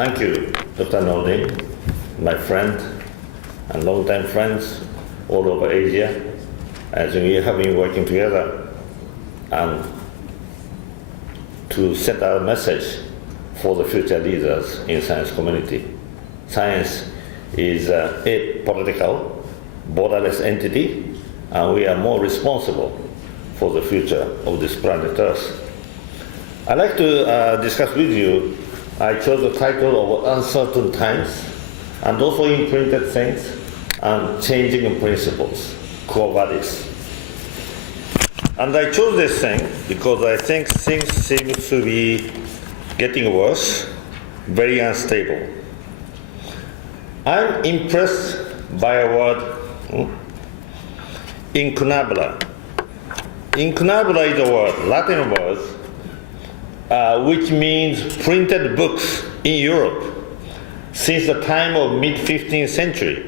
Thank you, Dr. Nordin, my friend and longtime friends all over Asia, as we have been working together and to set our message for the future leaders in science community. Science is a apolitical, borderless entity, and we are more responsible for the future of this planet Earth. I'd like to discuss with you. I chose the title of Uncertain Times, and also Imprinted Things and Changing Principles, core Vadis. And I chose this thing because I think things seem to be getting worse, very unstable. I'm impressed by a word, incunabula. Incunabula is a word, Latin word, which means printed books in Europe since the time of mid-15th century.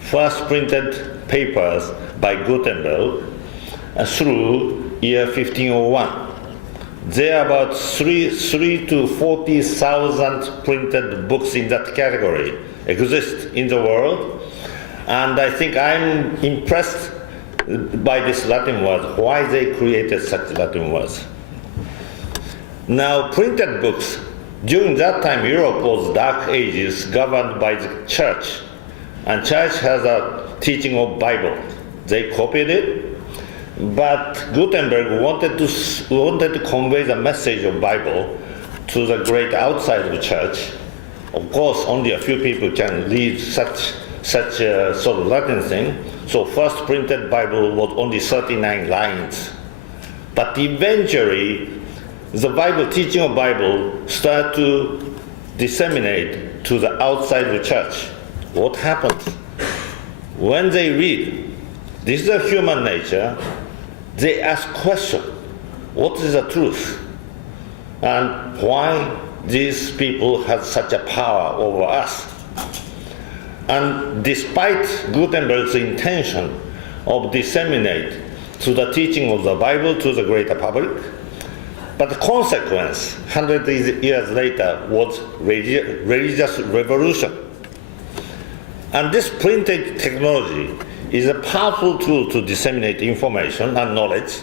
First printed papers by Gutenberg through year 1501. There are about 3 to 40,000 printed books in that category exist in the world, and I think I'm impressed by this Latin word, why they created such Latin words. Now, printed books, during that time Europe was dark ages governed by the church, and church has a teaching of Bible. They copied it, but Gutenberg wanted to convey the message of Bible to the great outside of the church. Of course, only a few people can read such a sort of Latin thing. So first printed Bible was only 39 lines. But eventually, the Bible, teaching of Bible, started to disseminate to the outside of the church. What happens? When they read, this is a human nature, they ask question, what is the truth? And why these people have such a power over us? And despite Gutenberg's intention of disseminate to the teaching of the Bible to the greater public, but the consequence, 100 years later, was religious revolution. And this printed technology is a powerful tool to disseminate information and knowledge,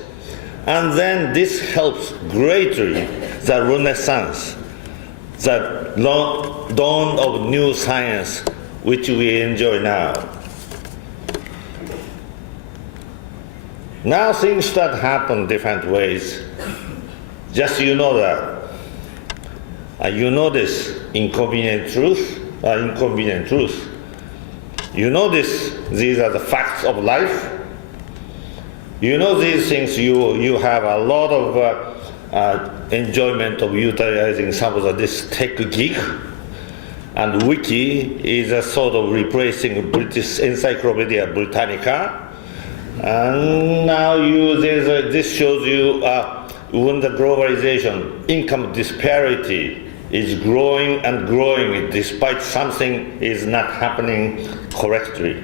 and then this helps greatly the Renaissance, the dawn of new science, which we enjoy now. Now things start happen different ways. Just you know that. You know this inconvenient truth. You know this, these are the facts of life. You know these things, you have a lot of enjoyment of utilizing some of this tech geek. And Wiki is a sort of replacing British Encyclopedia Britannica. And now this shows you when the globalization, income disparity is growing and growing despite something is not happening correctly.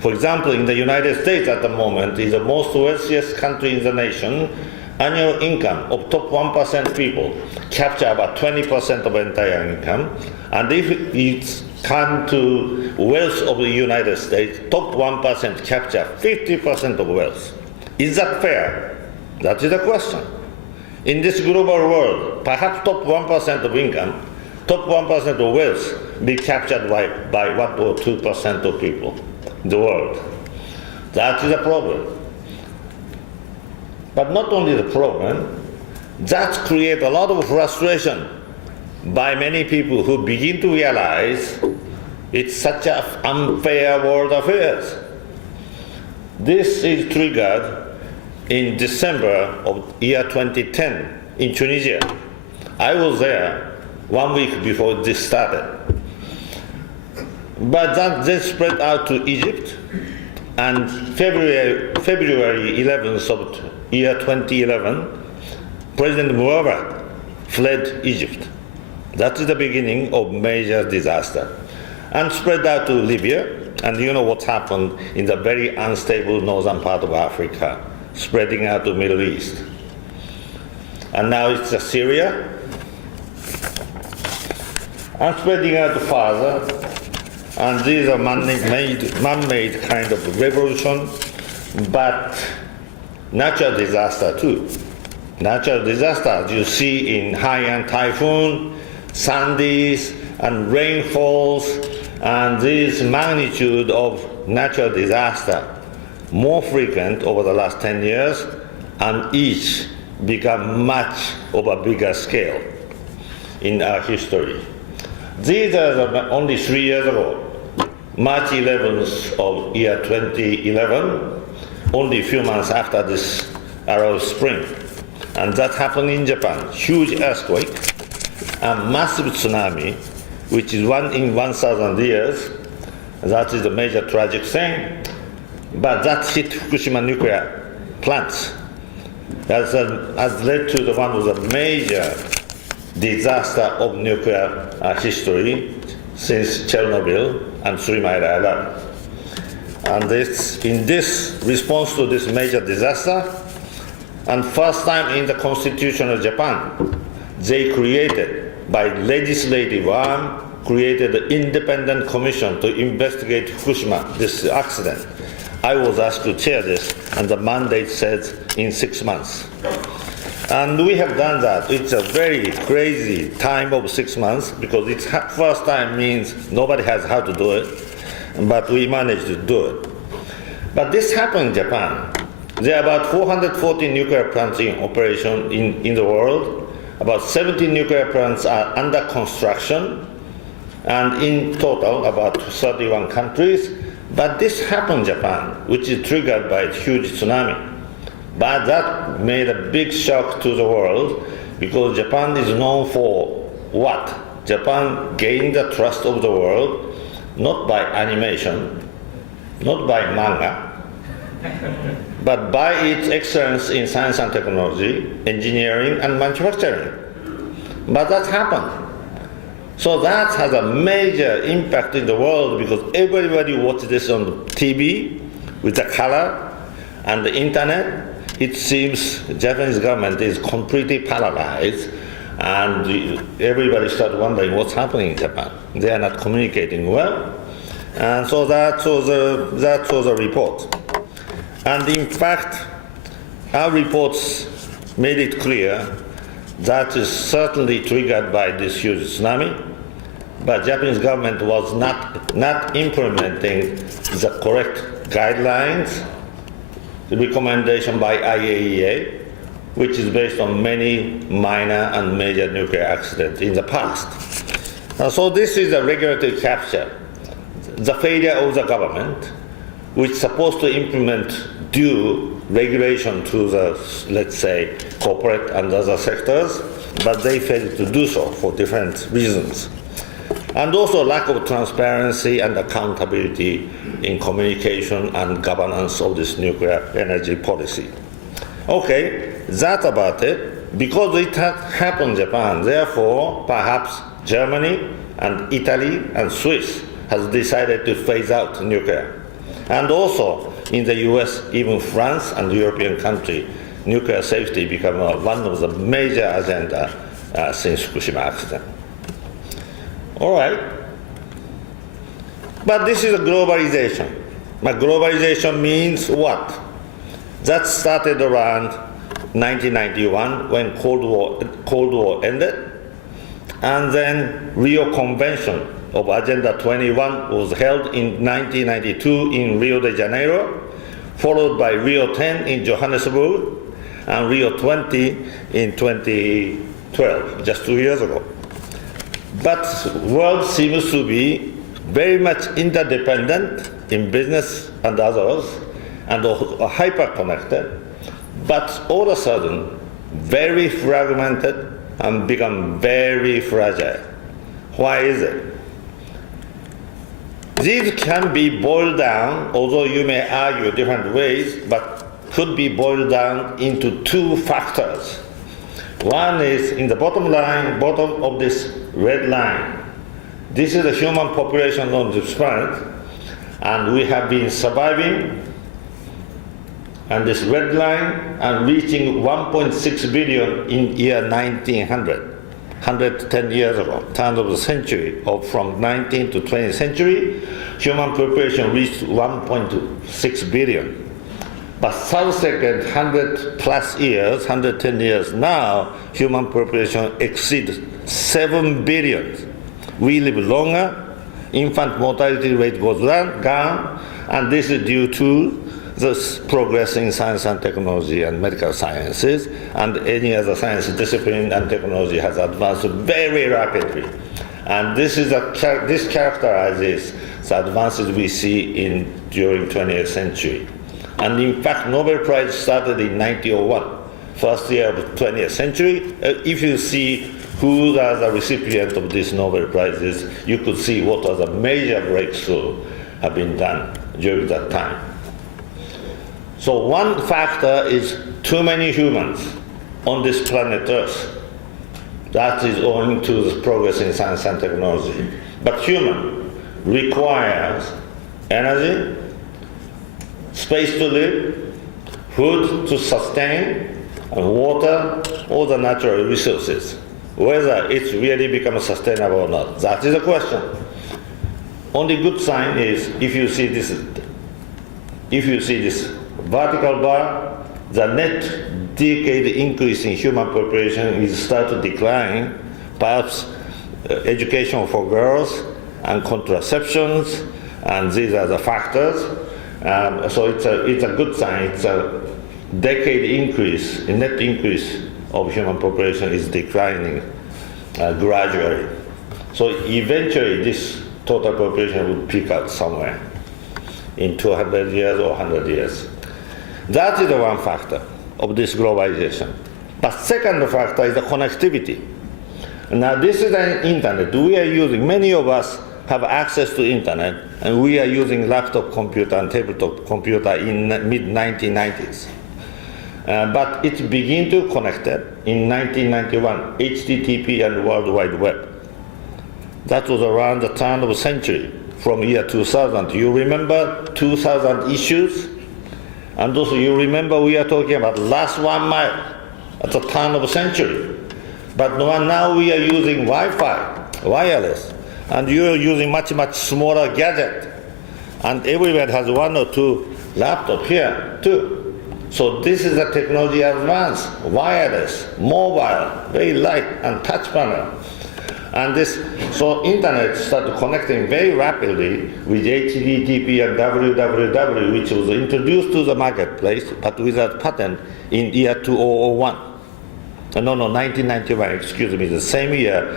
For example, in the United States at the moment is the most wealthiest country in the nation. Annual income of top 1% people capture about 20% of entire income. And if it's come to wealth of the United States, top 1% capture 50% of wealth. Is that fair? That is the question. In this global world, perhaps top 1% of income, top 1% of wealth be captured by 1 or 2% of people in the world. That is a problem. But not only the problem, that creates a lot of frustration by many people who begin to realize it's such an unfair world affairs. This is triggered in December of year 2010 in Tunisia. I was there 1 week before this started. But that then spread out to Egypt, and February 11th of year 2011, President Mubarak fled Egypt. That is the beginning of major disaster. And spread out to Libya, and you know what happened in the very unstable northern part of Africa, spreading out to Middle East. And now it's Syria. and spreading out farther. And these are man-made kind of revolution, but natural disaster too. Natural disasters you see in high-end typhoon, Sandy's, and rainfalls, and this magnitude of natural disaster more frequent over the last 10 years, and each become much of a bigger scale in our history. These are only 3 years ago, March 11th of year 2011, only a few months after this Arab Spring. And that happened in Japan, huge earthquake, a massive tsunami, which is 1 in 1,000 years. That is a major tragic thing. But that hit Fukushima nuclear plants. Has led to one of the major disaster of nuclear history since Chernobyl and 3 Mile Island. And in this response to this major disaster, and first time in the Constitution of Japan, they created, by legislative arm, created an independent commission to investigate Fukushima, this accident. I was asked to chair this, and the mandate says in 6 months. And we have done that. It's a very crazy time of 6 months, because it's first time means nobody has how to do it, but we managed to do it. But this happened in Japan. There are about 440 nuclear plants in operation in the world. About 70 nuclear plants are under construction, and in total about 31 countries. But this happened in Japan, which is triggered by a huge tsunami. But that made a big shock to the world, because Japan is known for what? Japan gained the trust of the world, not by animation, not by manga, but by its excellence in science and technology, engineering and manufacturing. But that happened. So that has a major impact in the world, because everybody watches this on TV with the color and the internet. It seems the Japanese government is completely paralyzed, and everybody started wondering what's happening in Japan. They are not communicating well. And so that was a report. And in fact, our reports made it clear that is certainly triggered by this huge tsunami, but Japanese government was not implementing the correct guidelines, the recommendation by IAEA, which is based on many minor and major nuclear accidents in the past. So this is a regulatory capture, the failure of the government, which is supposed to implement due regulation to the, let's say, corporate and other sectors, but they failed to do so for different reasons. And also lack of transparency and accountability in communication and governance of this nuclear energy policy. Okay, that's about it. Because it had happened in Japan, therefore, perhaps Germany and Italy and Swiss has decided to phase out nuclear. And also, in the US, even France and European countries, nuclear safety become one of the major agenda since Fukushima accident. All right. But this is a globalization. But globalization means what? That started around 1991 when Cold War ended. And then Rio Convention of Agenda 21 was held in 1992 in Rio de Janeiro, followed by Rio 10 in Johannesburg, and Rio 20 in 2012, just 2 years ago. But the world seems to be very much interdependent in business and others, and hyper-connected, but all of a sudden, very fragmented and become very fragile. Why is it? These can be boiled down, although you may argue different ways, but could be boiled down into two factors. One is in the bottom of this red line. This is the human population on this planet, and we have been surviving on this red line and reaching 1.6 billion in year 1900. 110 years ago, turn of the century, or from 19th to 20th century, human population reached 1.6 billion. But subsequent 100 plus years, 110 years now, human population exceeds 7 billion. We live longer, infant mortality rate goes down, and this is due to the progress in science and technology and medical sciences, and any other science discipline and technology has advanced very rapidly. And this characterizes the advances we see during 20th century. And in fact, Nobel Prize started in 1901, first year of 20th century. If you see who are the recipients of these Nobel Prizes, you could see what was a major breakthrough have been done during that time. So one factor is too many humans on this planet Earth. That is owing to the progress in science and technology. But human requires energy, space to live, food to sustain, and water, all the natural resources. Whether it's really becomes sustainable or not, that is the question. Only good sign is if you see this vertical bar, the net decade increase in human population is start to decline. Perhaps education for girls and contraceptions, and these are the factors. So it's a good sign. It's a decade increase, a net increase of human population is declining gradually. So eventually this total population will peak out somewhere in 200 years or 100 years. That is the one factor of this globalization. But second factor is the connectivity. Now this is the internet. We are using, many of us have access to internet, and we are using laptop computer and tabletop computer in mid-1990s. But it began to connect in 1991, HTTP and World Wide Web. That was around the turn of the century, from year 2000. You remember 2000 issues? And also you remember we are talking about last 1 mile at the turn of the century. But now we are using Wi-Fi, wireless, and you are using much smaller gadget. And everyone has 1 or 2 laptops here too. So this is a technology advance, wireless, mobile, very light, and touch panel. And so internet started connecting very rapidly with HTTP and www, which was introduced to the marketplace, but without patent in year 2001. 1991, excuse me, the same year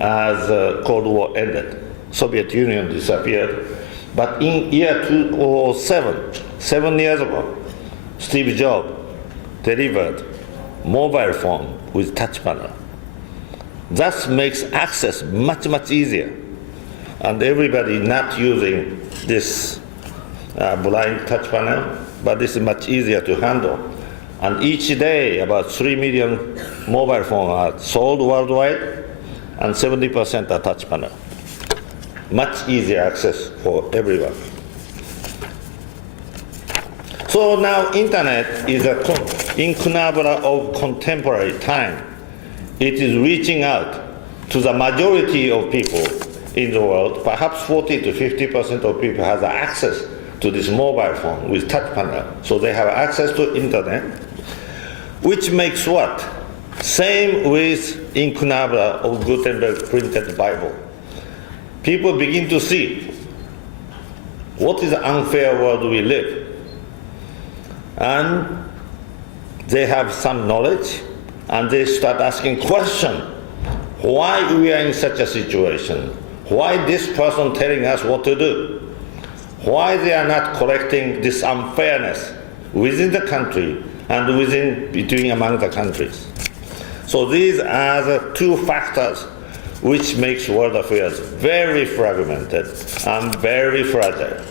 as Cold War ended. Soviet Union disappeared. But in year 2007, 7 years ago, Steve Jobs delivered mobile phone with touch panel. That makes access much easier. And everybody not using this blind touch panel, but this is much easier to handle. And each day, about 3 million mobile phones are sold worldwide, and 70% are touch panel. Much easier access for everyone. So now internet is a incunabula of contemporary time. It is reaching out to the majority of people in the world. Perhaps 40 to 50% of people have access to this mobile phone with touch panel. So they have access to internet, which makes what? Same with incunabula of Gutenberg printed Bible. People begin to see what is the unfair world we live. And they have some knowledge, and they start asking questions. Why we are in such a situation? Why this person telling us what to do? Why they are not correcting this unfairness within the country and between among the countries? So these are the 2 factors which makes world affairs very fragmented and very fragile.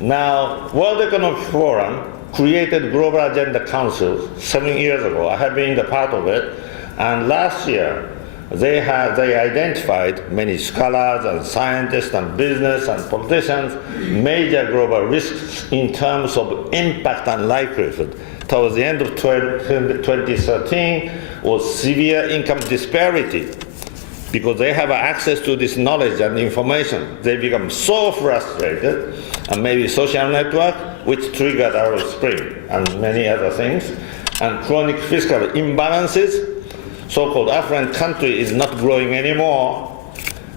Now, World Economic Forum created Global Agenda Council 7 years ago. I have been a part of it. And last year, they identified many scholars and scientists and business and politicians, major global risks in terms of impact and likelihood. Towards the end of 2013 was severe income disparity. Because they have access to this knowledge and information, they become so frustrated, and maybe social network, which triggered Arab Spring, and many other things, and chronic fiscal imbalances, so-called affluent country is not growing anymore,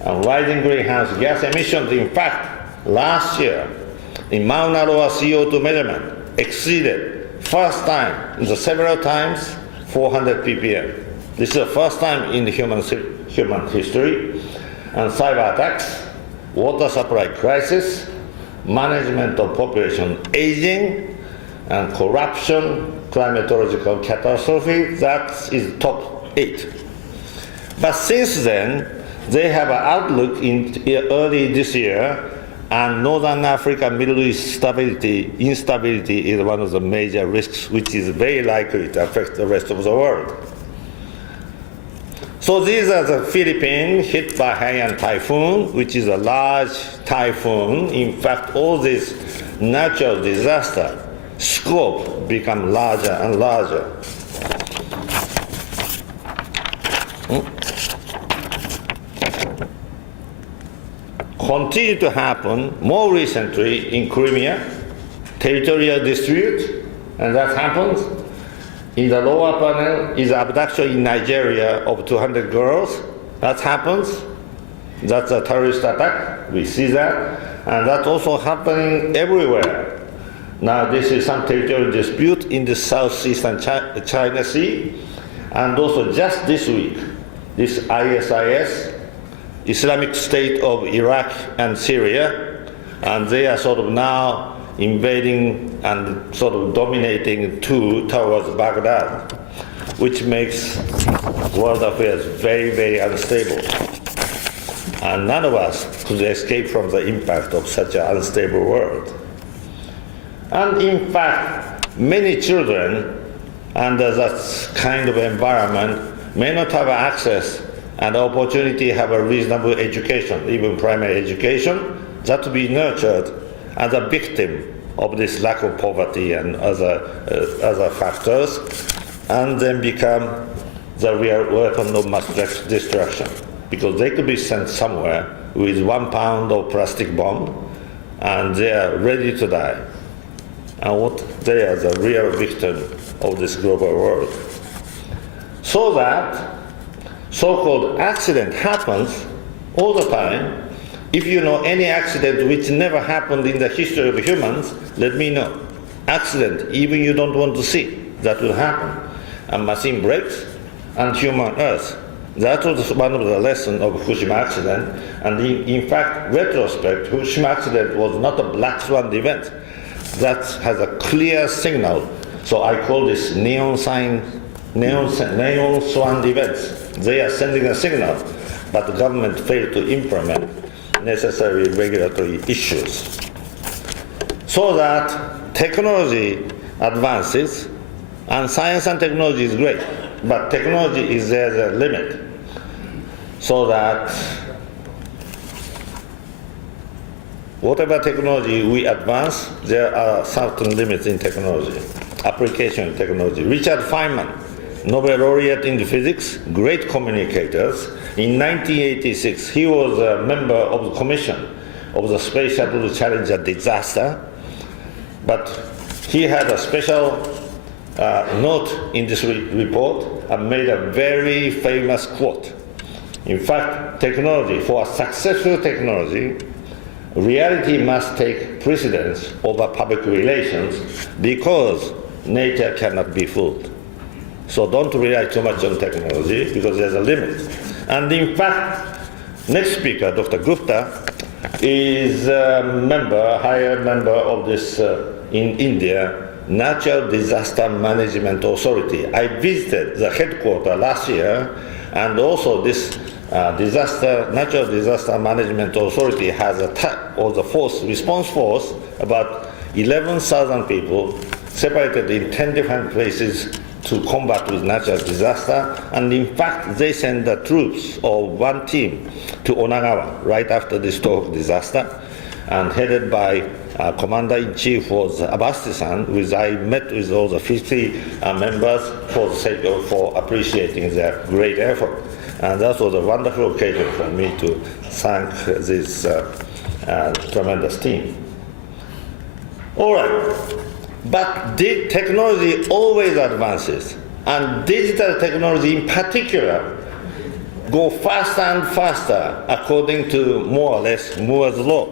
and rising greenhouse gas emissions. In fact, last year, in Mauna Loa CO2 measurement, exceeded, first time, several times, 400 ppm. This is the first time in human history. And cyber attacks, water supply crisis, management of population aging, and corruption, climatological catastrophe, that is top 8. But since then, they have an outlook in early this year, and Northern Africa, Middle East instability is one of the major risks, which is very likely to affect the rest of the world. So these are the Philippines hit by Haiyan typhoon, which is a large typhoon. In fact, all this natural disaster scope become larger and larger. Continue to happen more recently in Crimea, territorial dispute, and that happens. In the lower panel is abduction in Nigeria of 200 girls. That happens. That's a terrorist attack. We see that. And that's also happening everywhere. Now this is some territorial dispute in the southeastern China Sea. And also just this week, this ISIS, Islamic State of Iraq and Syria, and they are sort of now invading and sort of dominating towards Baghdad, which makes world affairs very, very unstable. And none of us could escape from the impact of such an unstable world. And in fact, many children under that kind of environment may not have access and opportunity to have a reasonable education, even primary education, that to be nurtured as a victim of this lack of poverty and other factors, and then become the real weapon of mass destruction. Because they could be sent somewhere with 1 pound of plastic bomb, and they are ready to die. And they are the real victim of this global world. So that so-called accident happens all the time. If you know any accident which never happened in the history of humans, let me know. Accident, even you don't want to see, that will happen. A machine breaks, and human Earth. That was one of the lessons of Fukushima accident. And in fact, retrospect, Fukushima accident was not a black swan event. That has a clear signal. So I call this neon swan events. They are sending a signal, but the government failed to implement necessary regulatory issues. So that technology advances, and science and technology is great, but technology is there's a limit. So that whatever technology we advance, there are certain limits in technology, application technology. Richard Feynman, Nobel laureate in physics, great communicators. In 1986, he was a member of the commission of the Space Shuttle Challenger disaster, but he had a special note in this report and made a very famous quote. In fact, technology, for a successful technology, reality must take precedence over public relations because nature cannot be fooled. So don't rely too much on technology because there's a limit. And in fact, next speaker, Dr. Gupta, is a higher member of this in India, Natural Disaster Management Authority. I visited the headquarters last year, and also this Natural Disaster Management Authority has response force, about 11,000 people separated in 10 different places to combat with natural disaster. And in fact, they sent the troops or one team to Onagawa right after this Tohoku disaster, and headed by Commander-in-Chief was Abasti-san, which I met with all the 50 members for the sake of for appreciating their great effort. And that was a wonderful occasion for me to thank this tremendous team. All right, but the technology always advances, and digital technology in particular go faster and faster according to more or less Moore's law.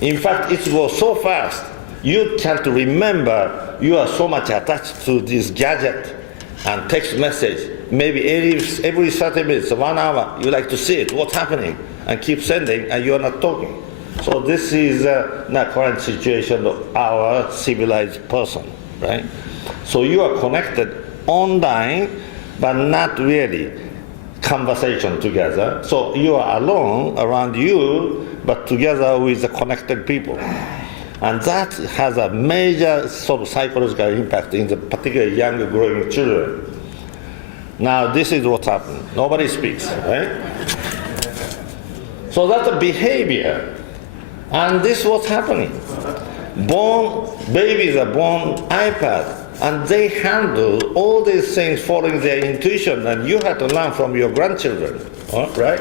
In fact, it goes so fast, you can't remember you are so much attached to this gadget and text message. Maybe every 30 minutes, 1 hour, you like to see it, what's happening, and keep sending, and you are not talking. So this is the current situation of our civilized person, right? So you are connected online, but not really conversation together. So you are alone around you, but together with the connected people. And that has a major sort of psychological impact in the particularly young growing children. Now this is what happened. Nobody speaks, right? So that's a behavior. And this is what's happening. Babies are born iPad, and they handle all these things following their intuition, and you have to learn from your grandchildren, right?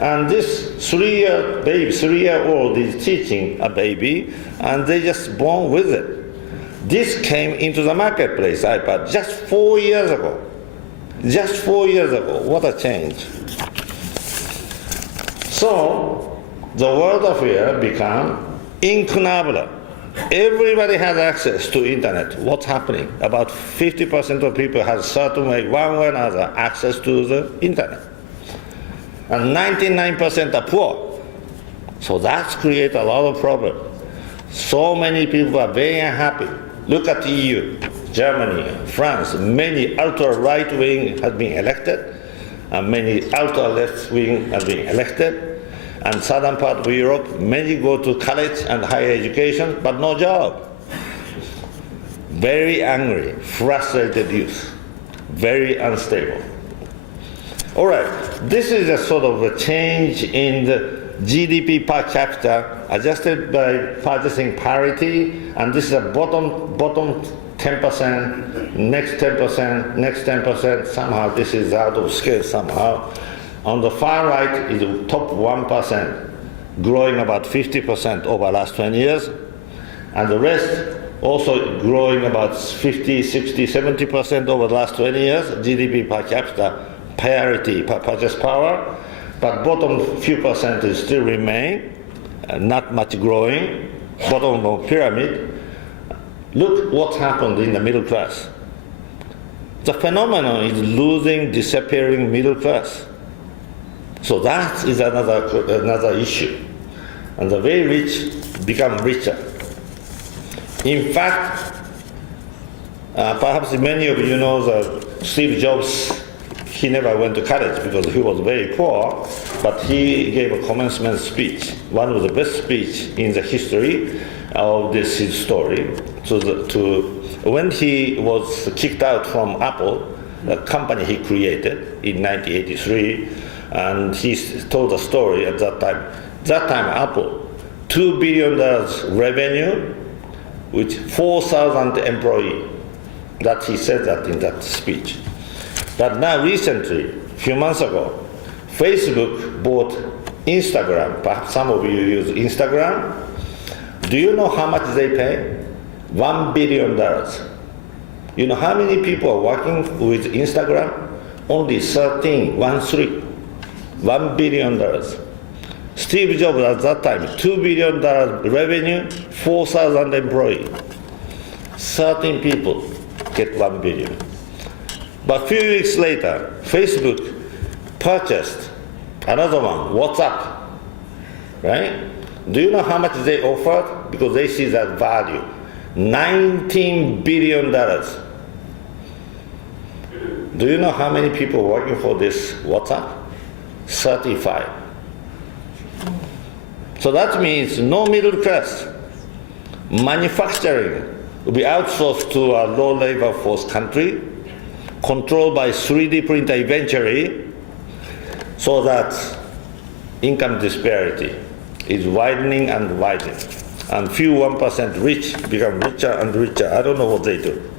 And this 3-year-old is teaching a baby, and they just born with it. This came into the marketplace, iPad, just 4 years ago. Just 4 years ago. What a change. So the world of here become incunable. Everybody has access to internet. What's happening? About 50% of people have certain way, one way or another, access to the internet. And 99% are poor. So that's created a lot of problems. So many people are very unhappy. Look at the EU, Germany, France. Many ultra-right wing have been elected, and many ultra-left wing have been elected. And southern part of Europe, many go to college and higher education, but no job. Very angry, frustrated youth, very unstable. All right, this is a sort of a change in the GDP per capita adjusted by purchasing parity, and this is a bottom 10%, next 10%, next 10%. Somehow this is out of scale somehow. On the far right is the top 1%, growing about 50% over the last 20 years, and the rest also growing about 50, 60, 70% over the last 20 years, GDP per capita, parity, purchase power, but bottom few percent is still remain, not much growing, bottom of pyramid. Look what happened in the middle class. The phenomenon is losing, disappearing middle class. So that is another issue. And the very rich become richer. In fact, perhaps many of you know that Steve Jobs, he never went to college because he was very poor, but he gave a commencement speech, one of the best speech in the history of this his story. So when he was kicked out from Apple, the company he created in 1983, and he told a story at that time. That time, Apple, $2 billion revenue with 4,000 employees. That he said that in that speech. But now recently, a few months ago, Facebook bought Instagram. Perhaps some of you use Instagram. Do you know how much they pay? $1 billion. You know how many people are working with Instagram? Only 13, 1 billion. Steve Jobs at that time, $2 billion revenue, 4,000 employees. 13 people get 1 billion. But a few weeks later, Facebook purchased another one, WhatsApp, right? Do you know how much they offered? Because they see that value, $19 billion. Do you know how many people working for this WhatsApp? 35. So that means no middle class. Manufacturing will be outsourced to a low labor force country, controlled by 3D printer eventually, so that income disparity is widening and widening. And few 1% rich become richer and richer. I don't know what they do.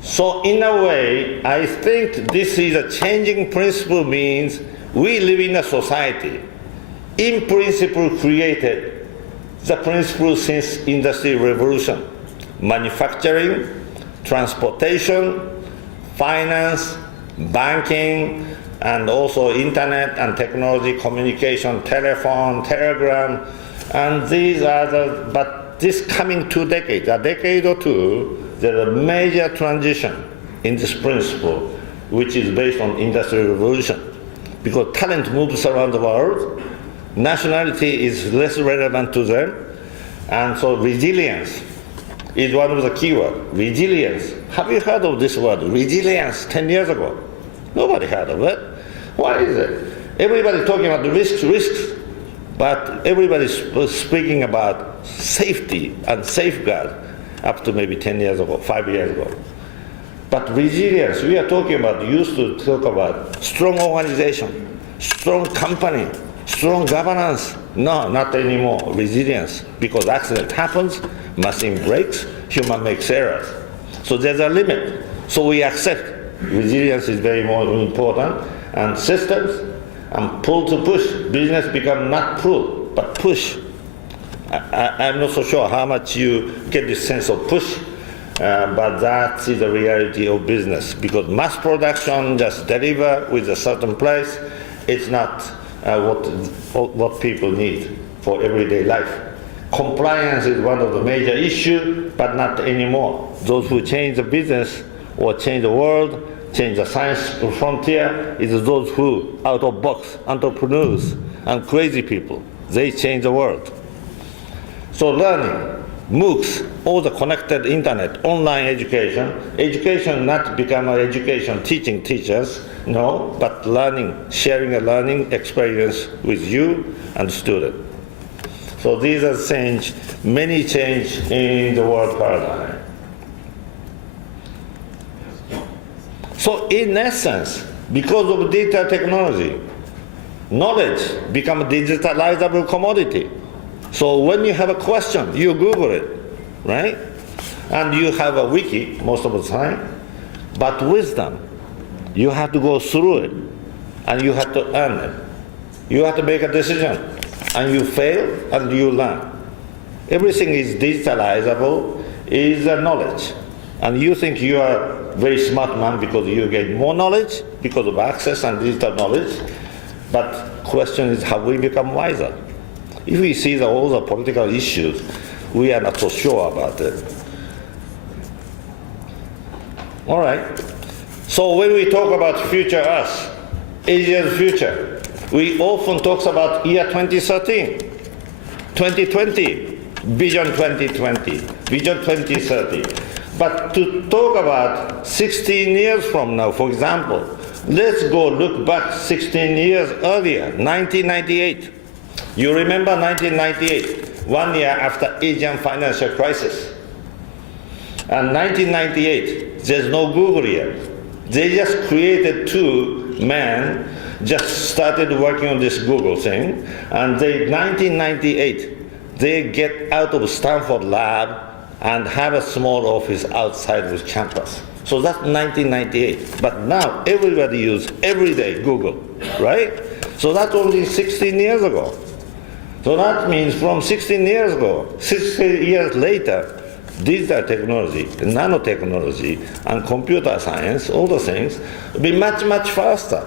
So in a way, I think this is a changing principle means we live in a society, in principle created the principle since Industrial Revolution. Manufacturing, transportation, finance, banking, and also internet and technology, communication, telephone, telegram, and these are but this coming 2 decades, a decade or two, there is a major transition in this principle, which is based on Industrial Revolution. Because talent moves around the world, nationality is less relevant to them, and so resilience is one of the key words. Resilience. Have you heard of this word, resilience, 10 years ago? Nobody heard of it. Why is it? Everybody talking about the risks, but everybody's speaking about safety and safeguard up to maybe 10 years ago, 5 years ago. But resilience, we are talking about, used to talk about strong organization, strong company, strong governance. No, not anymore, resilience. Because accident happens, machine breaks, human makes errors. So there's a limit. So we accept resilience is very more important, and systems and pull to push. Business become not pull, but push. I'm not so sure how much you get this sense of push, but that is the reality of business. Because mass production just deliver with a certain place, it's not what people need for everyday life. Compliance is one of the major issues, but not anymore. Those who change the business or change the world, change the science frontier, is those who, out of box, entrepreneurs and crazy people, they change the world. So learning, MOOCs, all the connected internet, online education not become an education teaching teachers, no, but learning, sharing a learning experience with you and student. So these are change, many change in the world paradigm. So in essence, because of data technology, knowledge becomes a digitalizable commodity. So when you have a question, you Google it, right? And you have a wiki most of the time. But wisdom, you have to go through it, and you have to earn it. You have to make a decision, and you fail, and you learn. Everything is digitalizable, is knowledge. And you think you are a very smart man because you get more knowledge because of access and digital knowledge. But question is, have we become wiser? If we see all the political issues, we are not so sure about it. All right. So when we talk about future us, Asia's future, we often talk about year 2013, 2020, Vision 2020, Vision 2030. But to talk about 16 years from now, for example, let's go look back 16 years earlier, 1998. You remember 1998, 1 year after Asian financial crisis. And 1998, there's no Google yet. They just created 2 men, just started working on this Google thing, and 1998, they get out of Stanford lab and have a small office outside of campus. So that's 1998. But now everybody uses everyday Google, right? So that's only 16 years ago. So that means from 16 years ago, 16 years later, digital technology, nanotechnology, and computer science, all the things, will be much, much faster.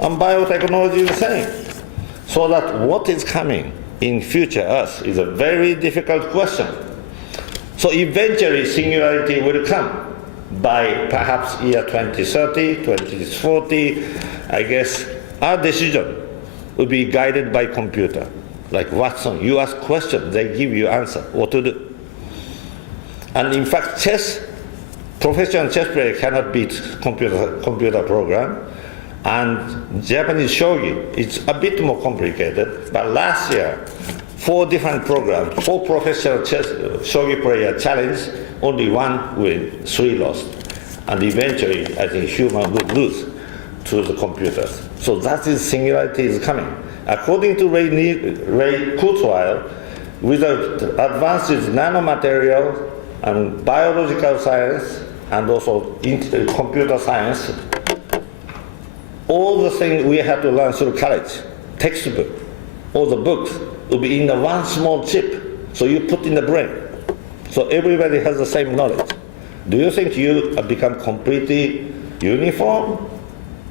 And biotechnology is the same. So that what is coming in future us is a very difficult question. So eventually singularity will come by perhaps year 2030, 2040. I guess our decision will be guided by computer. Like Watson, you ask questions, they give you answer, what to do. And in fact, professional chess player cannot beat computer program. And Japanese shogi, it's a bit more complicated, but last year, 4 different programs, 4 professional shogi player challenged, only 1 win, 3 lost. And eventually, I think human would lose to the computers. So that is singularity is coming. According to Ray Kurzweil, with the advances in nanomaterial and biological science and also computer science, all the things we had to learn through college, textbook, all the books, will be in the one small chip. So you put in the brain. So everybody has the same knowledge. Do you think you have become completely uniform?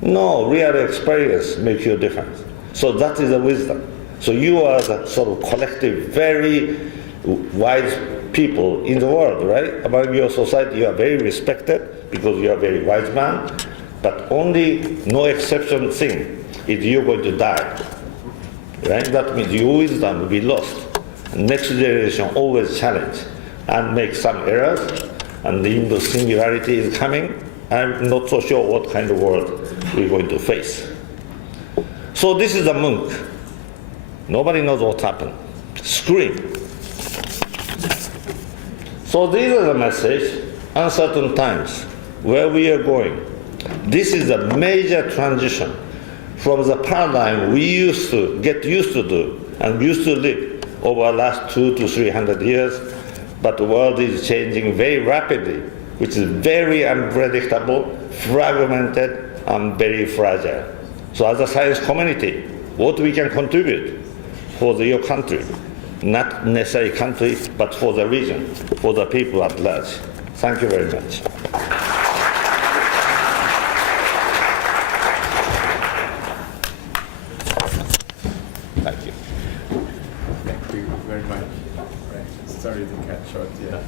No, real experience makes you different. So that is the wisdom. So you are the sort of collective, very wise people in the world, right? Among your society, you are very respected because you are a very wise man. But only no exception thing is you're going to die, right? That means your wisdom will be lost. Next generation always challenge and make some errors, and the singularity is coming. I'm not so sure what kind of world we're going to face. So this is the monk. Nobody knows what happened. Scream. So these are the message, uncertain times, where we are going. This is a major transition from the paradigm we used to get used to do and used to live over the last 200 to 300 years, but the world is changing very rapidly, which is very unpredictable, fragmented, and very fragile. So as a science community, what we can contribute for your country, not necessarily country, but for the region, for the people at large. Thank you very much. Thank you very much. Sorry to cut short, yeah.